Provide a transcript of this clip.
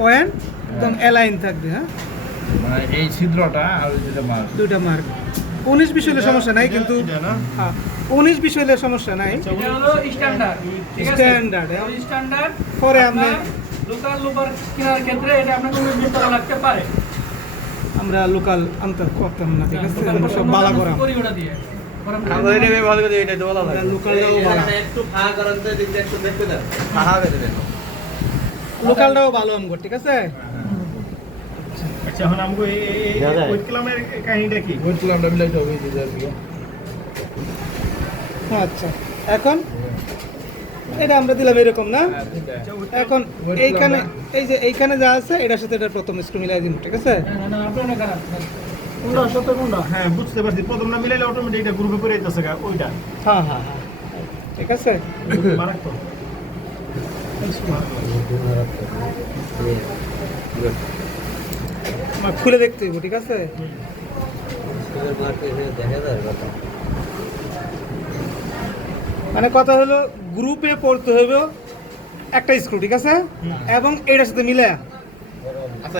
Point একদম align থাকবে। হ্যাঁ, মানে এই ছিদ্রটা আর ওই যেটা মার্ক। দুইটা মার্ক 19-20 হলে সমস্যা নাই, কিন্তু হ্যাঁ 19-20 হলে সমস্যা নাই। এটা হলো স্ট্যান্ডার্ড, ঠিক আছে? স্ট্যান্ডার্ড ওই স্ট্যান্ডার্ড পরে আমরা লোকাল লোকাল কেনার ক্ষেত্রে এটা আপনাকে 19-20 টাকা লাগতে পারে। আমরা লোকাল আনতে করতাম না, ঠিক আছে? আমরা সব বালা করা করি ওটা দিয়ে। আমরা এটা ভালো করে এটা ডোলা আমরা লাগে লোকালটাও বালা, একটু ফাঁকা করেন তো দিকটা একটু দেখতে দেন ফাঁকা করে দেন লোকালটাও ভালো আমগো, ঠিক আছে? আচ্ছা এখন আমগো এই ওয়েট ক্লামের কাহিনীটা কি? ওই তুলামটা মিলাইতে হবে এই যে দিয়ে। আচ্ছা, এখন এটা আমরা দিলাম এরকম না? এখন এইখানে এই যে এইখানে যা আছে এটার সাথে এটা প্রথম স্ক্রু মিলাই দিন, ঠিক আছে? না আপনার না খারাপ। কোনটা সত্য কোনটা? হ্যাঁ বুঝতে পারছি, প্রথমটা মিলাইলে অটোমেটিক এটা গ্রুপে পড়ে যাচ্ছে গা ওইটা হ্যাঁ হ্যাঁ হ্যাঁ, ঠিক আছে। মারাত্মক। আমার খুলে দেখতে হইব, ঠিক আছে? দেখা যায় কথা মানে কথা হলো গ্রুপে পড়তে হইব একটা স্ক্রু, ঠিক আছে? এবং এটার সাথে মিলে